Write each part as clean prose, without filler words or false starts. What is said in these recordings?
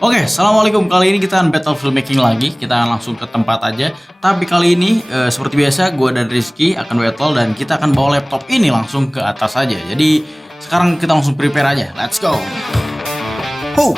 Oke, assalamualaikum. Kali ini kita akan battle filmmaking lagi. Kita akan langsung ke tempat aja. Tapi kali ini seperti biasa, gue dan Rizky akan battle dan kita akan bawa laptop ini langsung ke atas aja. Jadi sekarang kita langsung prepare aja. Let's go. Ho.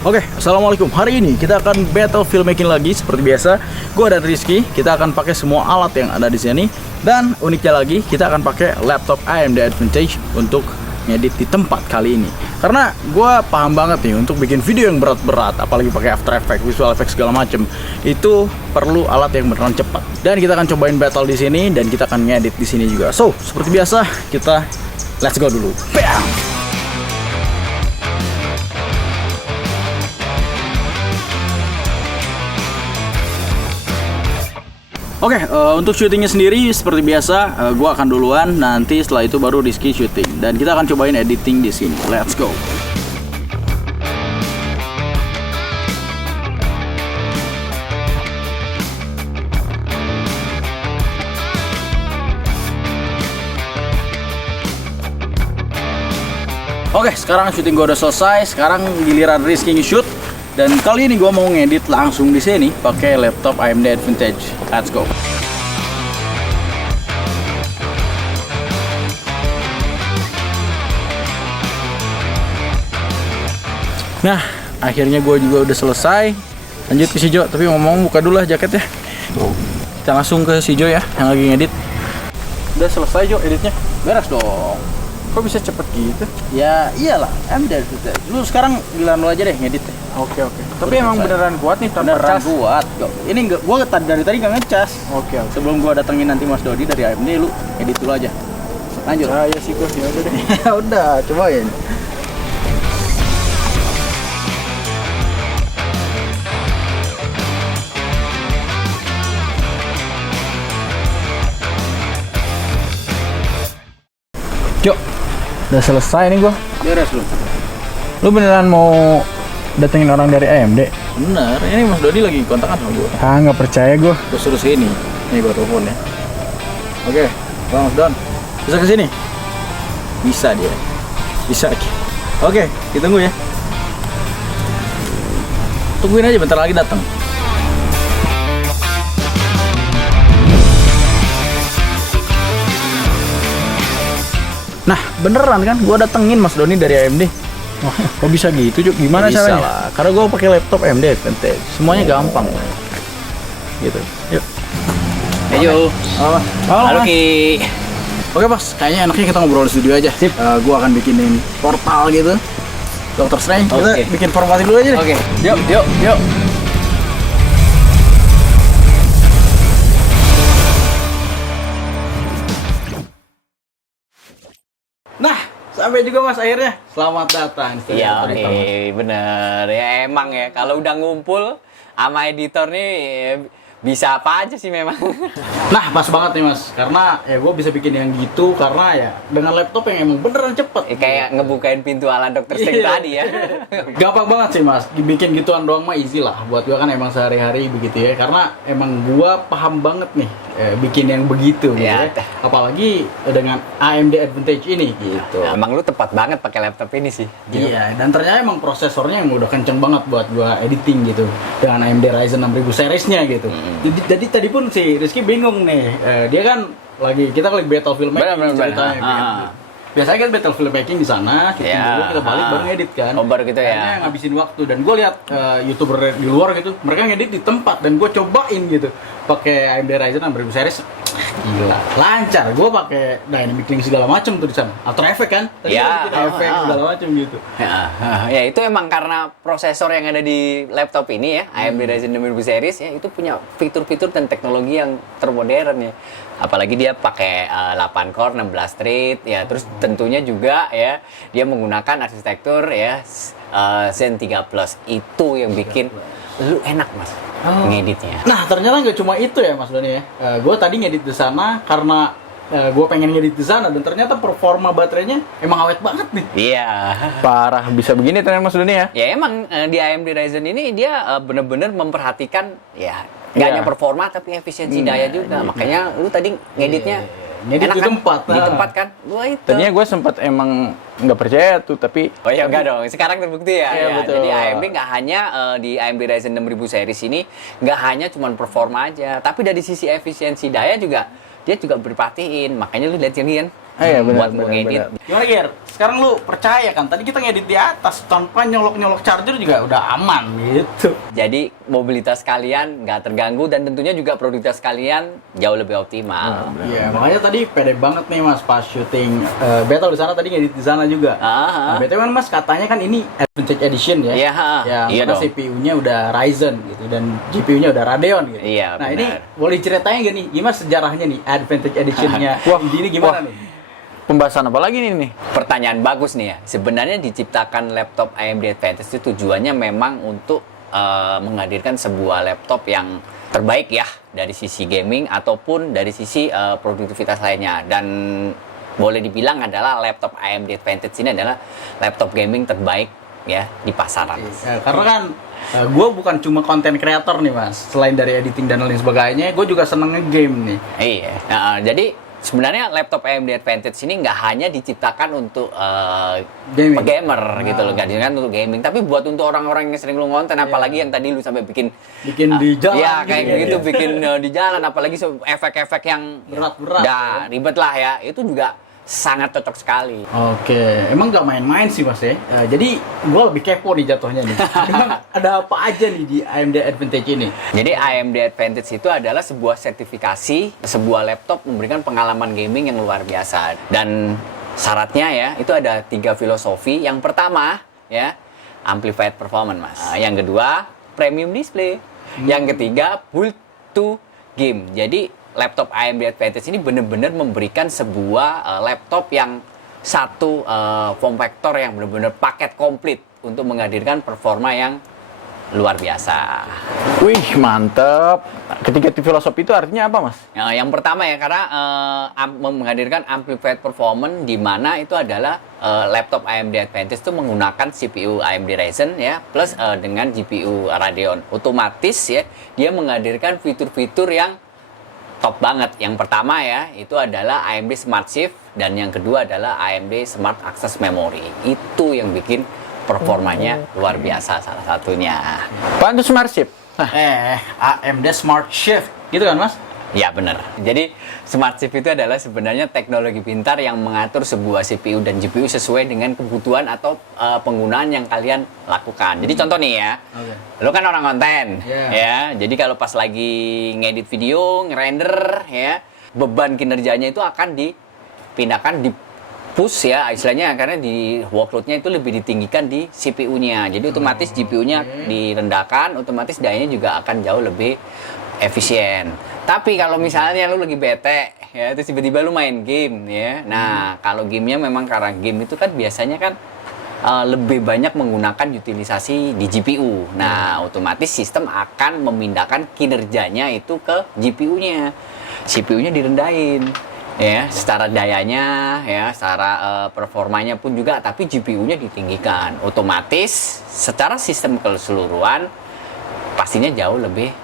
Oke, assalamualaikum. Hari ini kita akan battle filmmaking lagi seperti biasa. Gue dan Rizky, kita akan pakai semua alat yang ada di sini. Dan uniknya lagi, kita akan pakai laptop AMD Advantage untuk ngedit di tempat kali ini. Karena gue paham banget nih untuk bikin video yang berat-berat, apalagi pakai After Effects, Visual Effects segala macem, itu perlu alat yang beneran cepat. Dan kita akan cobain battle di sini dan kita akan ngedit di sini juga. So, seperti biasa, kita let's go dulu. Bam! Oke, untuk syutingnya sendiri seperti biasa, gue akan duluan. Nanti setelah itu baru Rizky syuting. Dan kita akan cobain editing di sini. Let's go. Oke, sekarang syuting gue udah selesai. Sekarang giliran Rizky nge-shoot. Dan kali ini gue mau ngedit langsung di sini pakai laptop AMD Advantage. Let's go. Nah, akhirnya gue juga udah selesai. Lanjut ke si Jo, tapi ngomong buka dulu lah jaketnya. Kita langsung ke si Jo ya, yang lagi ngedit. Udah selesai Jo editnya. Beres dong. Kok bisa cepet gitu? Ya iyalah, AMD Advantage. Lu sekarang giliran lu aja deh ngedit. Oke. Tapi emang beneran kuat nih tanpa cas? Beneran kuat. Ini enggak, gua dari tadi nggak ngecas. Oke. Sebelum gua datengin nanti Mas Dodi dari AMD, lu edit dulu aja. Lanjut. Ya sih gua, ya udah deh. Ya udah, cobain. Jo, udah selesai nih gua. Beres lu. Lu beneran mau datengin orang dari AMD? Bener, ini Mas Dodi lagi kontakan sama gue. Ah, nggak percaya gue. Gue suruh sini. Nih gue telepon ya. Oke, Bang Mas Don, bisa ke sini? Bisa dia. Bisa. Oke, kita tunggu ya. Tungguin aja, bentar lagi datang. Nah, beneran kan? Gue datengin Mas Doni dari AMD. Oh, kok bisa gitu, Cuk? Gimana bisa caranya? Lah. Karena gue pakai laptop AMD Advantage. Semuanya gampang. Gitu. Yuk. Ayo. Halo Ki. Oke, Bos. Kayaknya enaknya kita ngobrol di studio aja. Sip. Gue akan bikinin portal gitu. Dr. Strange. Kita bikin formatting dulu aja deh. Oke. Yuk. Nah, sampai juga Mas akhirnya. Selamat datang. Iya, bener. Ya emang ya, kalau udah ngumpul sama editor nih bisa apa aja sih memang. Nah, pas banget nih Mas. Karena ya gue bisa bikin yang gitu karena ya dengan laptop yang emang beneran cepet. Kayak ngebukain pintu ala Dr. Strange tadi ya. Gampang banget sih Mas. Bikin gituan doang mah easy lah. Buat gue kan emang sehari-hari begitu ya. Karena emang gue paham banget nih bikin yang begitu gitu ya. Apalagi dengan AMD Advantage ini gitu. Nah, emang lu tepat banget pakai laptop ini sih. Iya, dan ternyata emang prosesornya yang udah kenceng banget buat gua editing gitu dengan AMD Ryzen 6000 seriesnya gitu. Jadi tadi pun si Rizky bingung nih. Dia kan kita lagi battle filmmaking ceritanya gitu. Biasanya kan battle filmmaking di sana, syuting dulu kita balik baru ngedit kan. Oh, baru gitu ya. Kayaknya ngabisin waktu dan gue lihat YouTuber di luar gitu, mereka ngedit di tempat dan gue cobain gitu. Pakai AMD Ryzen 6000 series. Gila, lancar. Gue pakai dynamic link segala macam tuh di sana. After Effects kan? Tadi bikin efek segala macam gitu. Ya itu emang karena prosesor yang ada di laptop ini ya, AMD Ryzen 6000 series ya, itu punya fitur-fitur dan teknologi yang termodern ya. Apalagi dia pakai 8 core 16 thread ya, terus tentunya juga ya dia menggunakan arsitektur ya Zen 3 Plus. Itu yang bikin lu enak Mas ngeditnya. Nah ternyata nggak cuma itu ya Mas Doni ya. Gue tadi ngedit di sana karena gue pengen ngedit di sana dan ternyata performa baterainya emang awet banget nih. Iya. Parah, bisa begini ternyata Mas Doni ya. Ya emang di AMD Ryzen ini dia bener-bener memperhatikan ya nggak Iya. hanya performa tapi efisiensi daya juga. Makanya lu tadi ngeditnya Ngedit enak di kan? tempat. Di tempat kan? Wah itu. Tadinya gue sempat emang nggak percaya tuh, tapi Oh ya enggak dong, sekarang terbukti ya. Iya, Ya, betul. jadi AMD nggak hanya di AMD Ryzen 6000 series ini nggak hanya cuman performa aja, tapi dari sisi efisiensi daya juga dia juga berperhatiin. Makanya lu lihat ini kan, iya, benar, buat mau benar, ngedit. benar. Gimana Ger? Sekarang lu percaya kan? Tadi kita ngedit di atas tanpa nyolok-nyolok charger juga udah aman gitu. Jadi mobilitas kalian nggak terganggu dan tentunya juga produktivitas kalian jauh lebih optimal. Iya, makanya tadi pede banget nih Mas pas syuting battle di sana, tadi ngedit di sana juga. Nah, BTW kan Mas katanya kan ini Advantage Edition ya. Iya, Ya, iya karena dong. CPU-nya udah Ryzen gitu dan GPU-nya udah Radeon gitu. Iya, Nah, benar. ini boleh ceritain gak nih gimana sejarahnya nih Advantage Edition-nya? Ini gimana nih? Pembahasan apa lagi nih? Pertanyaan bagus nih ya. Sebenarnya diciptakan laptop AMD Advantage itu tujuannya memang untuk menghadirkan sebuah laptop yang terbaik ya dari sisi gaming ataupun dari sisi produktivitas lainnya. Dan boleh dibilang adalah laptop AMD Advantage ini adalah laptop gaming terbaik ya di pasaran. Karena kan gue bukan cuma konten kreator nih Mas. Selain dari editing dan lain sebagainya, gue juga seneng nge-game nih. Iya. Nah, jadi sebenarnya laptop AMD Advantage ini nggak hanya diciptakan untuk Gaming. gamer gitu loh, nggak diciptakan untuk gaming, tapi buat untuk orang-orang yang sering lu ngonten, apalagi yang tadi lu sampai bikin Di jalan. ya gitu kayak ya. gitu, bikin di jalan, apalagi efek-efek yang Berat-berat. dah ribet lah ya, itu juga sangat cocok sekali. Oke, emang nggak main-main sih Mas ya. Jadi gue lebih kepo nih jatuhnya nih. Emang ada apa aja nih di AMD Advantage ini? Jadi AMD Advantage itu adalah sebuah sertifikasi, sebuah laptop memberikan pengalaman gaming yang luar biasa. Dan syaratnya ya, itu ada 3 filosofi. Yang pertama ya, amplified performance Mas. Yang kedua, premium display. Yang ketiga, build to game. Jadi laptop AMD Advantage ini benar-benar memberikan sebuah laptop yang satu form factor yang benar-benar paket komplit untuk menghadirkan performa yang luar biasa. Wih, mantep. Ketiga filosofi itu artinya apa, Mas? Yang pertama ya, karena menghadirkan amplified performance, di mana itu adalah laptop AMD Advantage itu menggunakan CPU AMD Ryzen ya, plus dengan GPU Radeon. Otomatis ya, dia menghadirkan fitur-fitur yang top banget. Yang pertama ya, itu adalah AMD Smart Shift, dan yang kedua adalah AMD Smart Access Memory. Itu yang bikin performanya luar biasa salah satunya. Apaan tuh Smart Shift? AMD Smart Shift, gitu kan Mas? Ya benar. Jadi Smart Shift itu adalah sebenarnya teknologi pintar yang mengatur sebuah CPU dan GPU sesuai dengan kebutuhan atau penggunaan yang kalian lakukan. Jadi contoh nih ya, lo kan orang konten, ya. Jadi kalau pas lagi ngedit video, ngerender, ya, beban kinerjanya itu akan dipindahkan di push ya istilahnya, karena di workload-nya itu lebih ditinggikan di CPU-nya. Jadi otomatis GPU-nya direndahkan, otomatis dayanya juga akan jauh lebih efisien. Tapi kalau misalnya lu lagi bete ya, terus tiba-tiba lu main game ya. Nah, kalau gamenya memang, karena game itu kan biasanya kan lebih banyak menggunakan utilisasi di GPU. Nah, otomatis sistem akan memindahkan kinerjanya itu ke GPU-nya. CPU-nya direndahin ya, secara dayanya ya, secara performanya pun juga, tapi GPU-nya ditinggikan. Otomatis secara sistem keseluruhan pastinya jauh lebih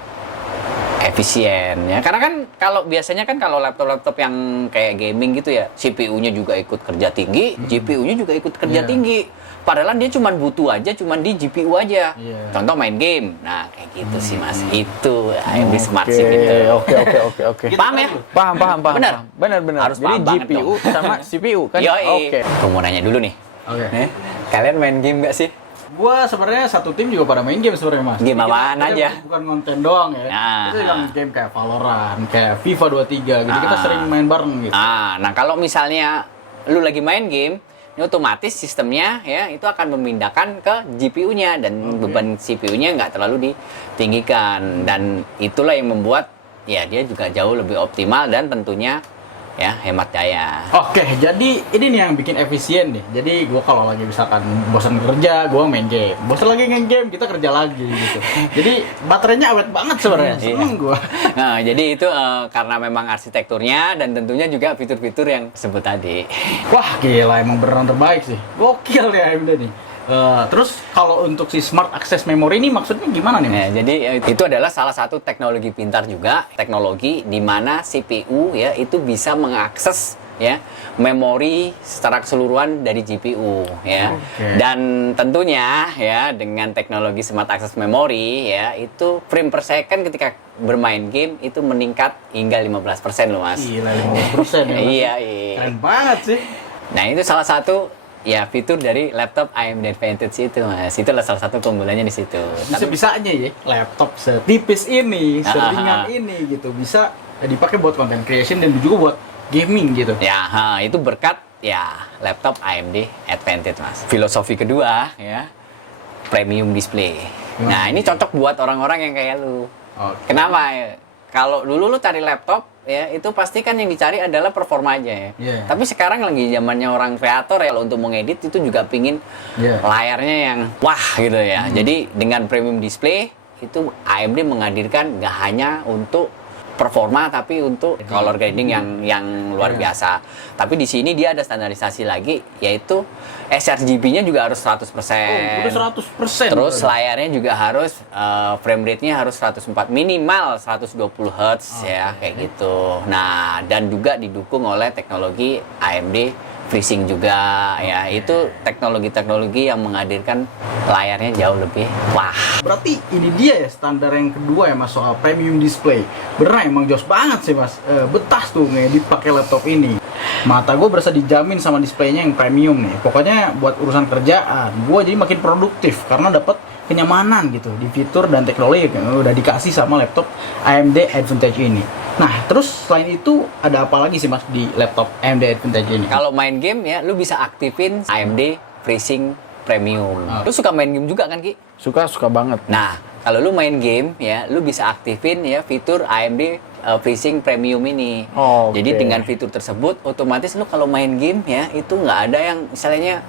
efisien ya, karena kan kalau biasanya kan kalau laptop-laptop yang kayak gaming gitu ya, CPU-nya juga ikut kerja tinggi, GPU-nya juga ikut kerja tinggi, padahal dia cuma butuh aja cuman di GPU aja. Contoh main game, nah kayak gitu sih Mas, itu AMD Smart Shift itu. Oke. Paham ya? Paham. Bener? Bener. Harus Jadi paham banget GPU sama CPU kan? Yoi. Oke. Aku mau nanya dulu nih, Oke. kalian main game nggak sih? Gua sebenarnya satu tim juga pada main game sebenarnya Mas. Game Jadi apaan kita aja? Bukan konten doang ya. Nah. Itu yang game kayak Valorant, kayak FIFA 23 gitu. Kita sering main bareng gitu. Nah kalau misalnya lu lagi main game, ini otomatis sistemnya ya itu akan memindahkan ke GPU-nya, dan beban CPU-nya nggak terlalu ditinggikan, dan itulah yang membuat ya dia juga jauh lebih optimal dan tentunya ya, hemat daya. Oke, jadi ini nih yang bikin efisien nih. Jadi gue kalau lagi misalkan bosan kerja, gue main game. Bosan lagi main game, kita kerja lagi gitu. Jadi baterainya awet banget sebenarnya. Seneng gue. Nah, jadi itu karena memang arsitekturnya dan tentunya juga fitur-fitur yang sebut tadi. Wah, gila emang beneran terbaik sih. Gokil ya AMD nih. Terus kalau untuk si Smart Access Memory ini maksudnya gimana nih, Mas? Ya, jadi itu adalah salah satu teknologi pintar juga, teknologi di mana CPU ya itu bisa mengakses ya memori secara keseluruhan dari GPU ya. Dan tentunya ya dengan teknologi Smart Access Memory ya itu frame per second ketika bermain game itu meningkat hingga 15% loh, Mas. Gila, 15% ya, Mas? Iya. Keren banget sih. Nah, itu salah satu ya fitur dari laptop AMD Advantage itu, Mas. Itu adalah salah satu keunggulannya di situ. Bisa-bisanya ya laptop setipis ini, seringan ini gitu bisa dipakai buat content creation dan juga buat gaming gitu. Ya, itu berkat ya laptop AMD Advantage, Mas. Filosofi kedua ya, premium display. Nah, ini cocok buat orang-orang yang kayak lu. Kenapa? Kalau dulu lu cari laptop ya itu pasti kan yang dicari adalah performa aja ya. Tapi sekarang lagi zamannya orang kreator ya, kalau untuk mengedit itu juga pingin layarnya yang wah gitu ya. Jadi dengan premium display itu AMD menghadirkan nggak hanya untuk performa tapi untuk color grading yang luar biasa. Tapi di sini dia ada standarisasi lagi yaitu sRGB-nya juga harus 100%. Udah 100%. Terus layarnya juga harus frame rate-nya harus 104 minimal 120 Hz ya kayak gitu. Nah, dan juga didukung oleh teknologi AMD FreeSync juga ya. Itu teknologi-teknologi yang menghadirkan layarnya jauh lebih wah. Berarti ini dia ya standar yang kedua ya, Mas, soal premium display. Bener emang jos banget sih, Mas. Betah tuh ngedit pakai laptop ini. Mata gue berasa dijamin sama displaynya yang premium nih. Pokoknya buat urusan kerjaan, gue jadi makin produktif karena dapat kenyamanan gitu di fitur dan teknologi yang udah dikasih sama laptop AMD Advantage ini. Nah, terus selain itu ada apa lagi sih, Mas, di laptop AMD Advantage ini? Kalau main game ya, lu bisa aktifin AMD FreeSync Premium. Lu suka main game juga kan, Ki? Suka banget. Nah, kalau lu main game ya, lu bisa aktifin ya fitur AMD FreeSync Premium ini. Jadi dengan fitur tersebut, otomatis lu kalau main game ya, itu nggak ada yang misalnya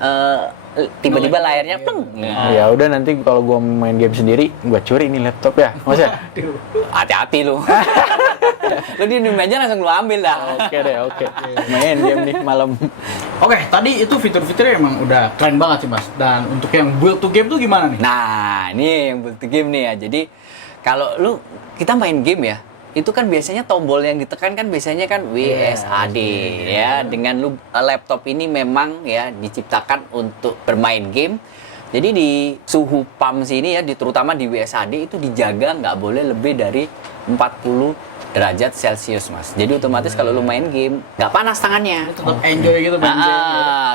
tiba-tiba layarnya pleng. Nah, ya udah nanti kalau gua main game sendiri, gua curi nih laptop ya, Mas ya. Hati-hati lu. Lu di meja langsung lu ambil dah. Oke deh, oke. Main game nih malam. Oke, tadi itu fitur-fiturnya emang udah keren banget sih, Mas. Dan untuk yang build to game tuh gimana nih? Nah, ini yang build to game nih ya. Jadi kalau kita main game ya, itu kan biasanya tombol yang ditekan kan biasanya kan WSAD ya. Dengan lu laptop ini memang ya diciptakan untuk bermain game. Jadi di suhu PAM sini ya, terutama di WSAD itu dijaga nggak boleh lebih dari 40 derajat Celcius, Mas. Jadi otomatis kalau lu main game nggak panas tangannya. Tetap enjoy gitu main game.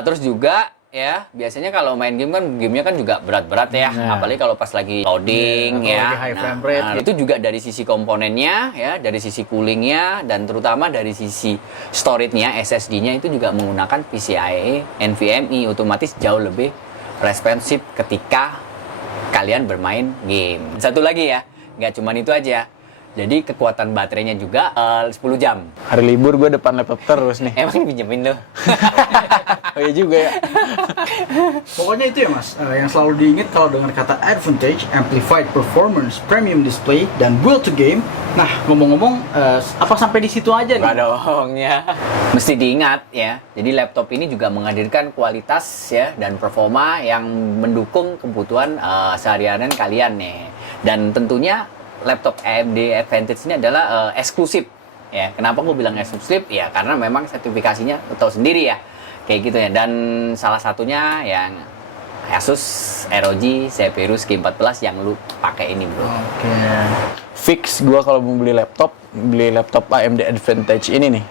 Terus juga ya biasanya kalau main game kan gamenya kan juga berat-berat ya, apalagi kalau pas lagi loading ya. Lagi high frame rate. Itu juga dari sisi komponennya ya, dari sisi coolingnya dan terutama dari sisi storage-nya, SSD-nya itu juga menggunakan PCIe NVMe, otomatis jauh lebih responsif ketika kalian bermain game. Satu lagi ya, nggak cuma itu aja. Jadi kekuatan baterainya juga 10 jam. Hari libur gue depan laptop terus nih. Emang pinjemin lo? Oh iya juga ya. Pokoknya itu ya, Mas, yang selalu diingat kalau dengar kata Advantage, Amplified Performance, Premium Display, dan Build to Game. Nah, ngomong-ngomong, apa sampai di situ aja nih? Nggak dong ya. Mesti diingat ya. Jadi laptop ini juga menghadirkan kualitas ya dan performa yang mendukung kebutuhan sehari-harian kalian nih. Dan tentunya laptop AMD Advantage ini adalah eksklusif ya. Kenapa gue bilang eksklusif? Ya karena memang sertifikasinya tahu sendiri ya kayak gitu ya. Dan salah satunya yang Asus ROG Zephyrus G14 yang lu pakai ini, bro. Oke. Fix gue kalau mau beli laptop AMD Advantage ini nih.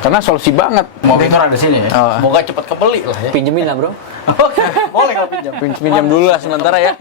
Karena solusi banget. Mau denger ada sini ya? Semoga cepat kebeli lah ya. Pinjemin lah, bro. Oke, boleh kalau pinjam. Pinjam dulu lah sementara ya.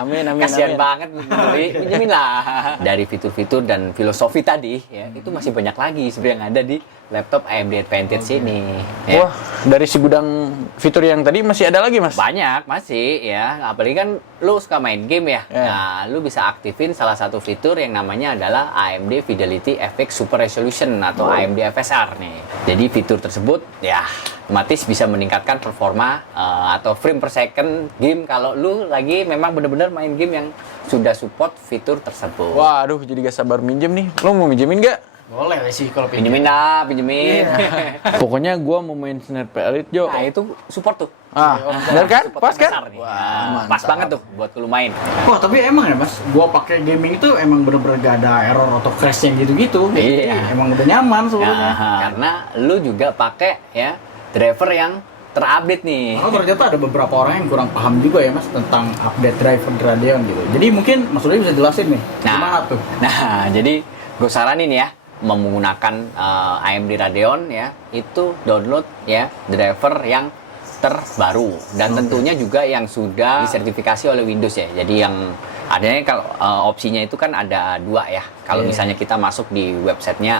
Amin, amin, Kasian amin. banget beli, pinjemin lah. Dari fitur-fitur dan filosofi tadi ya, itu masih banyak lagi sebenarnya yang ada di laptop AMD Advantage ini. Ya. Wah, dari si gudang fitur yang tadi masih ada lagi, Mas? Banyak masih ya, apalagi kan lu suka main game ya. Ya. Nah, lu bisa aktifin salah satu fitur yang namanya adalah AMD Fidelity FX Super Resolution atau AMD FSR nih. Jadi fitur tersebut ya otomatis bisa meningkatkan performa atau frame per second game kalau lu lagi memang bener-bener main game yang sudah support fitur tersebut. Waduh, jadi gak sabar minjem nih. Lo mau minjemin gak? Boleh sih kalau pinjam. Pinjemin dah, pinjemin. Pokoknya gua mau main Sniper Elite, Jo. Nah, itu support tuh. Bener kan? Support Pas kan? besar nih. Wah, Nah, pas mantap. banget tuh buat lu main. Wah, tapi emang ya Mas, gua pakai gaming itu emang bener-bener gak ada error atau crash yang gitu-gitu. Iya. Jadi, emang udah nyaman sebenarnya. Nah, karena lu juga pakai ya driver yang terupdate nih. Oh, ternyata ada beberapa orang yang kurang paham juga ya Mas tentang update driver Radeon gitu. Jadi mungkin Mas Rudi bisa jelasin nih, gimana tuh? Nah, jadi gue saranin ya menggunakan AMD Radeon ya, itu download ya driver yang terbaru dan tentunya juga yang sudah disertifikasi oleh Windows ya. Jadi yang adanya kalau opsinya itu kan ada dua ya. Kalau misalnya kita masuk di websitenya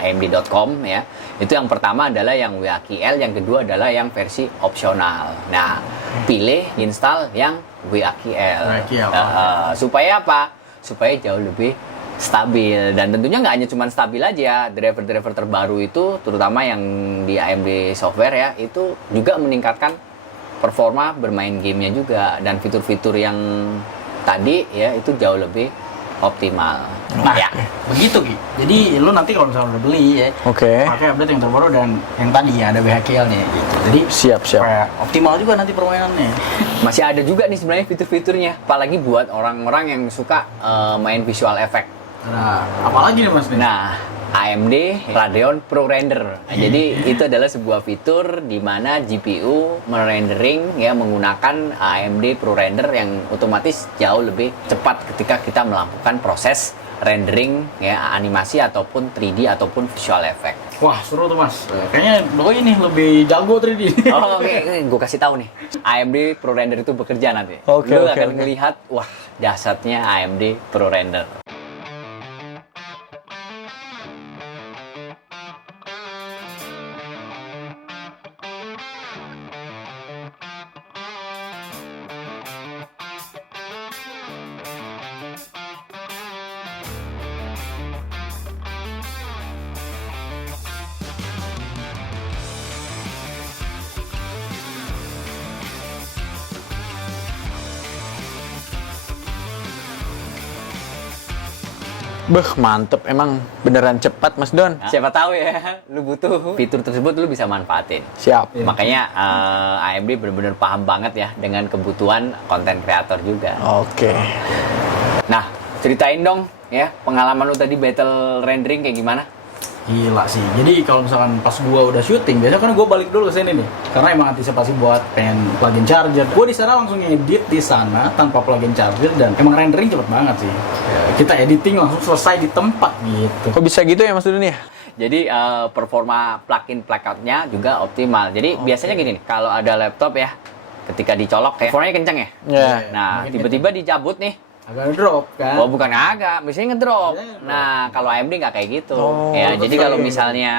amd.com ya, itu yang pertama adalah yang WAKL, yang kedua adalah yang versi opsional. Nah, pilih install yang WAKL. Supaya apa? Supaya jauh lebih stabil dan tentunya nggak hanya cuma stabil aja, driver-driver terbaru itu terutama yang di AMD software ya, itu juga meningkatkan performa bermain gamenya juga dan fitur-fitur yang tadi ya itu jauh lebih optimal. Nah, Ya. begitu Ki. Jadi lu nanti kalau misalnya udah beli ya, Oke. pakai update yang terbaru dan yang tadi ya ada WHQL-nya gitu. Jadi Siap. supaya optimal juga nanti permainannya. Masih ada juga nih sebenarnya fitur-fiturnya, apalagi buat orang-orang yang suka main visual effect. Nah, apalagi nih Mas nih? Nah, AMD Radeon Pro Render. Nah, jadi itu adalah sebuah fitur di mana GPU merendering ya menggunakan AMD Pro Render yang otomatis jauh lebih cepat ketika kita melakukan proses rendering ya animasi ataupun 3D ataupun visual effect. Wah, seru tuh Mas. Kayaknya doi ini lebih jago 3D. Oh, oke, gue kasih tahu nih. AMD Pro Render itu bekerja nanti. Oke, Lu oke, akan oke. melihat, wah, dasarnya AMD Pro Render. Beh, mantep. Emang beneran cepat, Mas Don. Siapa tahu ya, lu butuh fitur tersebut lu bisa manfaatin. Siap. Makanya AMD benar-benar paham banget ya dengan kebutuhan konten kreator juga. Oke. Nah, ceritain dong ya pengalaman lu tadi battle rendering kayak gimana? Gila sih. Jadi kalau misalkan pas gua udah syuting, biasanya kan gua balik dulu ke sini nih. Karena emang antisipasi buat pengen plugin charger. Gua di sana langsung ngedit di sana tanpa plugin charger dan emang rendering cepet banget sih. Ya, kita editing langsung selesai di tempat gitu. Kok bisa gitu ya, Mas Don ya? Jadi performa plugin blackout-nya juga optimal. Jadi biasanya gini nih, kalau ada laptop ya, ketika dicolok ya, performanya kencang ya. Ya. Nah, tiba-tiba dicabut nih. Agak drop kan. Oh, bukan agak, biasanya ngedrop. Biasanya ngedrop. Nah, kalau AMD nggak kayak gitu. Oh, Ya, betul. jadi kalau misalnya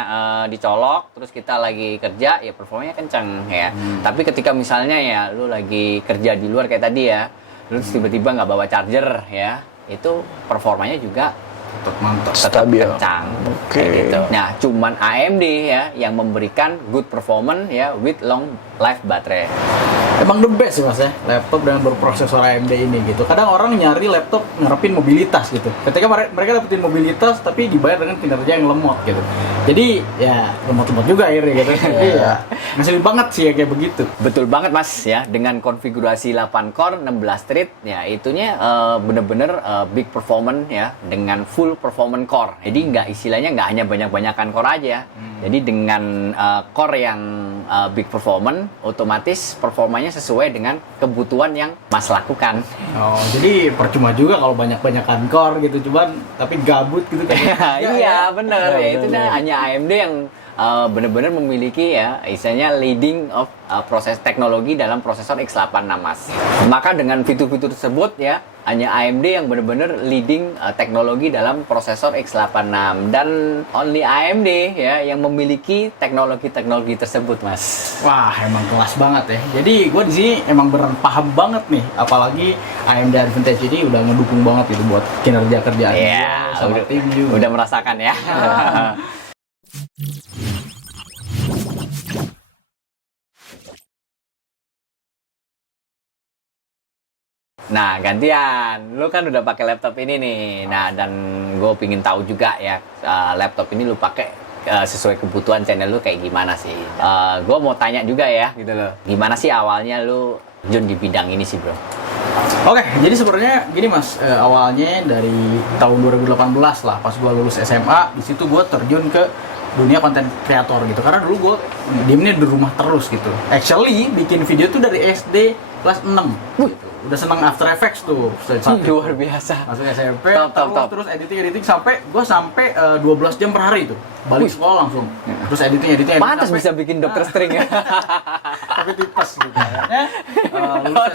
dicolok, terus kita lagi kerja, ya performanya kencang ya. Tapi ketika misalnya ya, lu lagi kerja di luar kayak tadi ya, lu tiba-tiba nggak bawa charger ya, itu performanya juga Tetap mantap. tetap Stabil. kencang. Oke. Kayak gitu. Nah, cuman AMD ya yang memberikan good performance ya with long life baterai. Emang the best sih Mas ya, laptop dengan berprosesor AMD ini gitu. Kadang orang nyari laptop ngarepin mobilitas gitu. Ketika mereka dapetin mobilitas tapi dibayar dengan kinerja yang lemot gitu. Jadi ya lemot-lemot juga akhirnya gitu. Iya. Ngeselin banget sih ya kayak begitu. Betul banget Mas ya, dengan konfigurasi 8 core 16 thread ya itunya bener-bener big performance ya dengan full performance core. Jadi istilahnya nggak hanya banyak-banyakan core aja. Jadi dengan core yang big performance otomatis performanya sesuai dengan kebutuhan yang Mas lakukan. Oh, jadi percuma juga kalau banyak-banyakan core gitu cuman tapi gabut gitu kan. Iya bener ya, itu bener. dah hanya AMD yang benar-benar memiliki ya istilahnya leading of proses teknologi dalam prosesor x86 Mas. Maka dengan fitur-fitur tersebut ya hanya AMD yang benar-benar leading teknologi dalam prosesor x86 dan only AMD ya yang memiliki teknologi-teknologi tersebut Mas. Wah, emang kelas banget ya. Jadi gue di sini emang beneran paham banget nih, apalagi AMD Advantage ini udah ngedukung banget itu buat kinerja kerjaan Iya, gua sama tim juga. udah merasakan ya. Nah, gantian. Lu kan udah pakai laptop ini nih. Nah, dan gue pingin tahu juga ya, laptop ini lu pakai sesuai kebutuhan channel lu kayak gimana sih? Gue mau tanya juga ya, gitu loh. Gimana sih awalnya lu terjun di bidang ini sih, bro? Oke, jadi sebenarnya gini Mas, awalnya dari tahun 2018 lah, pas gue lulus SMA, di situ gue terjun ke dunia konten kreator gitu. Karena dulu gue diemnya di rumah terus gitu. Actually, bikin video tuh dari SD kelas 6 gitu. Udah seneng After Effects tuh. Luar biasa. Masuk SMP, Top. terus editing sampai 12 jam per hari itu. Balik sekolah langsung. Terus editing Pantas sampai- bisa bikin dokter string ya. tapi tipes gitu ya.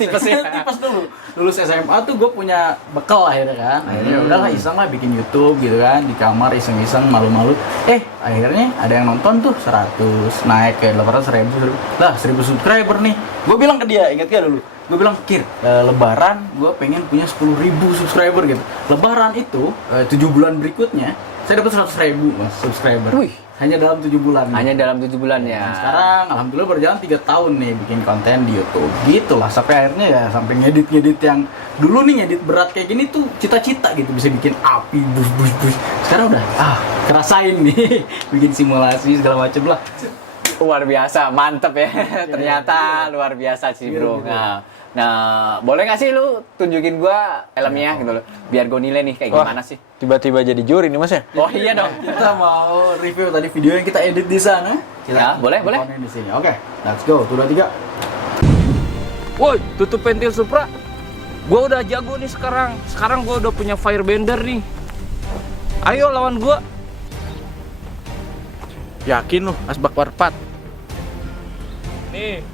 Tipes ya. Tipes dulu. Lulus SMA tuh gue punya bekal akhirnya kan. Akhirnya udahlah iseng lah bikin YouTube gitu kan, di kamar iseng-iseng malu-malu. Akhirnya ada yang nonton tuh 100 naik ke 800.000. Lah 1.000 subscriber nih. Gue bilang ke dia, ingat gak dulu? Gue bilang, Kir, lebaran gue pengen punya 10.000 subscriber gitu. Lebaran itu 7 bulan berikutnya saya dapat 100.000 Mas subscriber. Wih. Hanya dalam 7 bulan. Hanya dalam 7 bulan ya. Nah, sekarang alhamdulillah berjalan 3 tahun nih bikin konten di YouTube. Gitulah sampai akhirnya ya sampai ngedit yang dulu nih ngedit berat kayak gini tuh cita-cita gitu bisa bikin api bus. Sekarang udah kerasain nih bikin simulasi segala macem lah. Luar biasa, mantep ya. Ternyata luar biasa sih, bro. Nah, boleh nggak sih lu tunjukin gua filmnya gitu loh, biar gua nilai nih kayak gimana sih? Tiba-tiba jadi juri nih Mas ya? Oh iya dong. Kita mau review tadi video yang kita edit di sana. Ya, boleh. tontonin di sini. Oke, let's go. 1, 2, 3. Woi, tutup pentil Supra. Gua udah jago nih sekarang. Sekarang gua udah punya Firebender nih. Ayo lawan gua. Yakin lu asbak warpat? Nih.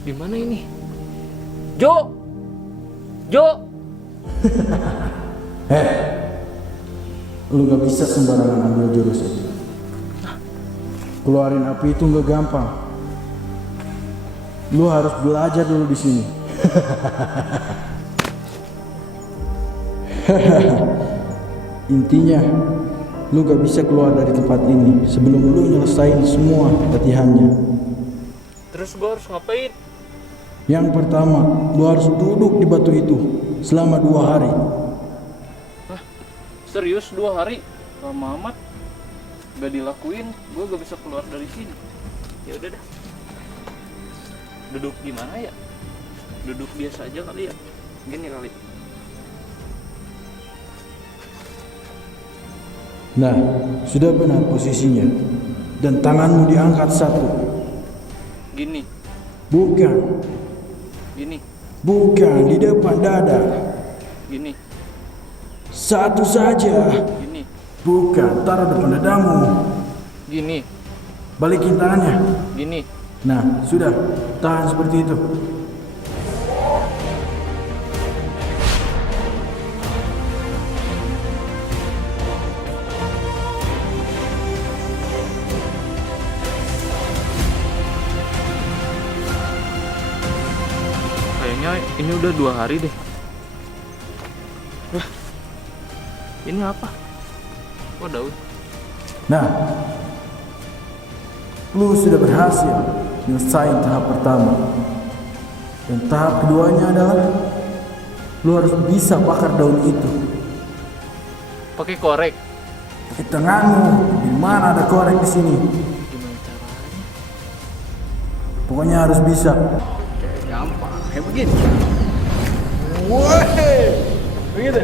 Di mana ini? Jo. Lu gak bisa sembarangan ambil jurus itu. Keluarin api itu gak gampang. Lu harus belajar dulu di sini. Intinya, lu gak bisa keluar dari tempat ini sebelum lu nyelesain semua latihannya. Terus gua harus ngapain? Yang pertama, lu harus duduk di batu itu selama 2 hari. Serius 2 hari? Lama amat. Gak dilakuin, gue gak bisa keluar dari sini. Ya udah dah. Duduk di mana ya? Duduk biasa aja kali ya. Gini kali. Nah, sudah benar posisinya. Dan tanganmu diangkat satu. Gini, Bukan, gini, bukan di depan dada. gini, Satu saja. gini, Bukan, taruh depan dadamu. gini, Balikin tangannya. gini. Nah, sudah. Tahan seperti itu. Kayaknya ini udah 2 hari deh. Wah, ini apa? Oh, daun. Nah, lu sudah berhasil menyelesaikan tahap pertama. Dan tahap keduanya adalah lu harus bisa bakar daun itu. Pakai korek. Di tanganmu, di mana ada korek di sini. Gimana caranya? Pokoknya harus bisa. Gampang, kayak begini. Woi, begitu.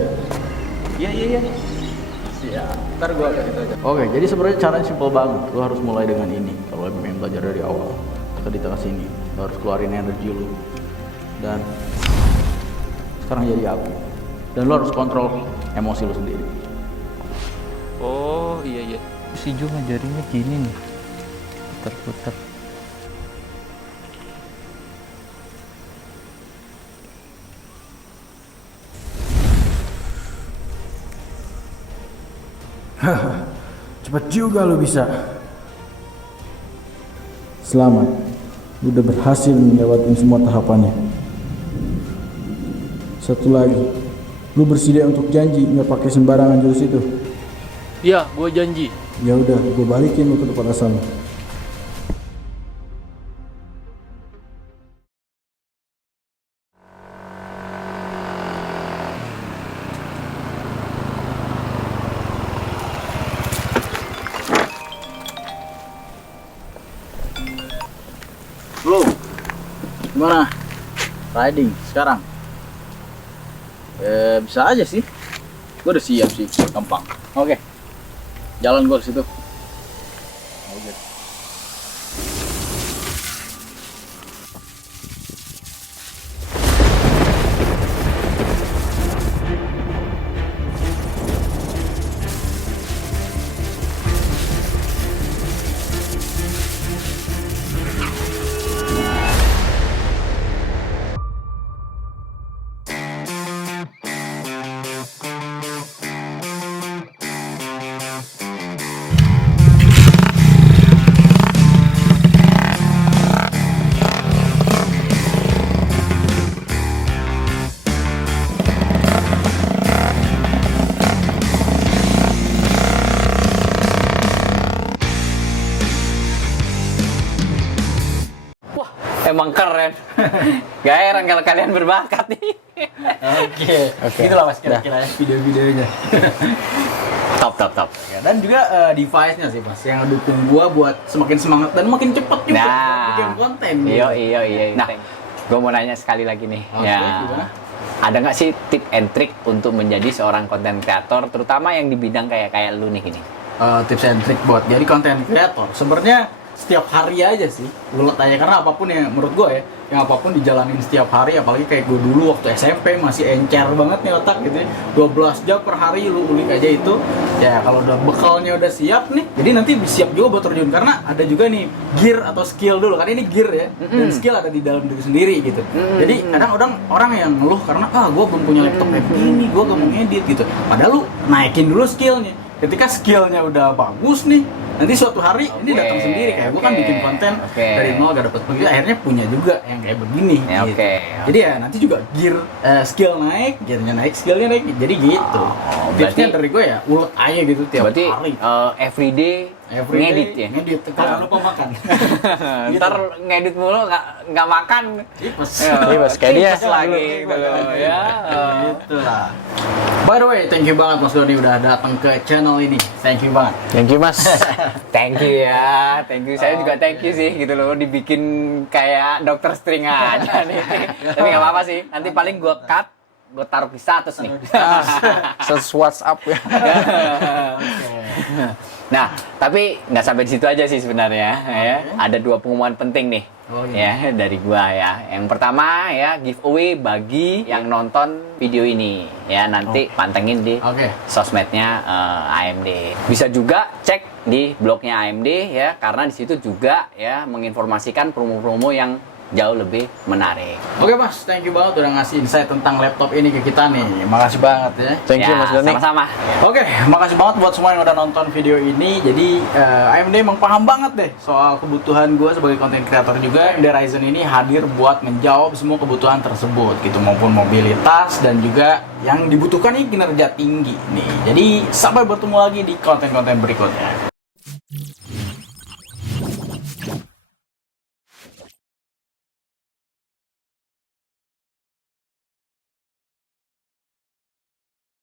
Iya. Ya, ntar gua kasih tau aja. Oke, jadi sebenarnya caranya simpel banget. Lu harus mulai dengan ini. Kalau lu pengen belajar dari awal, ke sini, lu harus keluarin energi lu. Dan sekarang jadi aku. Dan lu harus kontrol emosi lu sendiri. Oh iya. Si Jo ngajarinnya gini nih. Putar-putar. Cepat juga lu bisa. Selamat, lu udah berhasil melewati semua tahapannya. Satu lagi, lu bersedia untuk janji nggak pakai sembarangan jurus itu? Iya, gue janji. Ya udah, gue balikin lu ke tempat asal. Lu gimana? Riding sekarang? Bisa aja sih. Gue udah siap sih, gampang. Oke. Jalan gue ke situ. Oke. Emang keren. Gak heran kalau kalian berbakat nih. Oke. Itulah mas kira-kira ya video-videonya. Top. Ya, dan juga device-nya sih mas yang dukung gua buat semakin semangat dan makin cepet juga bikin konten. Iya. Nah, gue mau nanya sekali lagi nih. Oke, gimana? Ada nggak sih tip and trick untuk menjadi seorang konten kreator, terutama yang di bidang kayak lu nih gini? Tips and trick buat jadi konten kreator sebenarnya setiap hari aja sih ulet aja, karena apapun yang menurut gue ya, yang apapun dijalanin setiap hari, apalagi kayak gue dulu waktu SMP masih encer banget nih otak gitu ya, 12 jam per hari lu ulik aja itu ya. Kalau udah bekalnya udah siap nih, jadi nanti siap juga buat terjun, karena ada juga nih gear atau skill dulu, kan ini gear ya, dan skill ada di dalam diri sendiri gitu. Jadi kadang orang yang ngeluh karena gue belum punya laptop kayak gini, gue gak mau ngedit gitu, padahal lu naikin dulu skillnya. Ketika skillnya udah bagus nih, nanti suatu hari ini datang sendiri. Kayak gue kan bikin konten dari nol gak dapet begitu, akhirnya punya juga yang kayak begini gitu. Jadi ya nanti juga gear skill naik, gearnya naik, skillnya naik, jadi gitu. Tipsnya dari gue ya ulet aja gitu tiap Berarti hari. Everyday ngedit ya? Ngedit, jangan lupa makan. Ntar ngedit mulu nggak makan. Iya, kayak dia lagi gitu loh ya. Gitu lah. By the way, thank you banget Mas Doni udah datang ke channel ini. Thank you banget. Thank you mas. Thank you ya, thank you. Saya juga thank you sih gitu loh, dibikin kayak dokter string aja nih. Tapi nggak apa-apa sih, nanti paling gue cut, gue taruh di status nih. Status WhatsApp ya. Nah, tapi nggak sampai di situ aja sih sebenarnya ya. Ada 2 pengumuman penting nih. Ya dari gua ya. Yang pertama ya, giveaway bagi yang nonton video ini ya, nanti pantengin di sosmednya AMD. Bisa juga cek di blognya AMD ya, karena di situ juga ya menginformasikan promo-promo yang jauh lebih menarik. Oke Mas, thank you banget udah ngasih insight tentang laptop ini ke kita nih. Makasih banget ya. Thank you Mas Doni. Sama-sama. Oke, makasih banget buat semua yang udah nonton video ini. Jadi AMD emang paham banget deh soal kebutuhan gue sebagai konten kreator juga. AMD Ryzen ini hadir buat menjawab semua kebutuhan tersebut gitu, maupun mobilitas dan juga yang dibutuhkan ini kinerja tinggi nih. Jadi sampai bertemu lagi di konten-konten berikutnya.